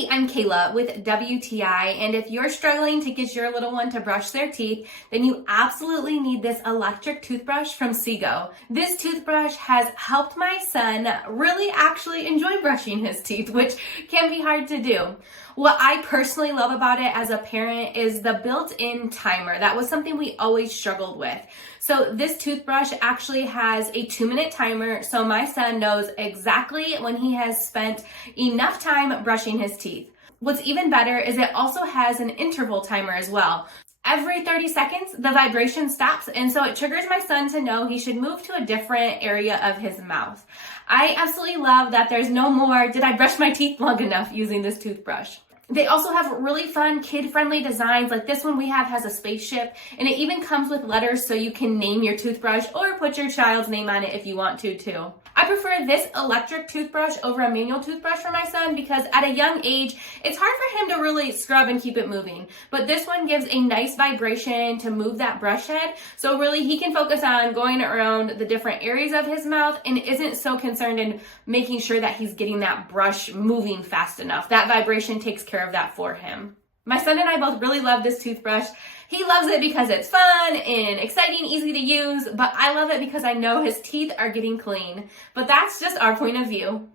Hey, I'm Kayla with WTI, and if you're struggling to get your little one to brush their teeth, then you absolutely need this electric toothbrush from SEAGO. This toothbrush has helped my son really actually enjoy brushing his teeth, which can be hard to do. What I personally love about it as a parent is the built-in timer. That was something we always struggled with. So this toothbrush actually has a 2-minute timer, so my son knows exactly when he has spent enough time brushing his teeth. What's even better is it also has an interval timer as well. Every 30 seconds, the vibration stops, and so it triggers my son to know he should move to a different area of his mouth. I absolutely love that there's no more, did I brush my teeth long enough using this toothbrush? They also have really fun kid-friendly designs, like this one we have has a spaceship, and it even comes with letters so you can name your toothbrush or put your child's name on it if you want to too. I prefer this electric toothbrush over a manual toothbrush for my son because at a young age, it's hard for him to really scrub and keep it moving. But this one gives a nice vibration to move that brush head, so really he can focus on going around the different areas of his mouth and isn't so concerned in making sure that he's getting that brush moving fast enough. That vibration takes care of that for him. My son and I both really love this toothbrush. He loves it because it's fun and exciting, easy to use, but I love it because I know his teeth are getting clean. But that's just our point of view.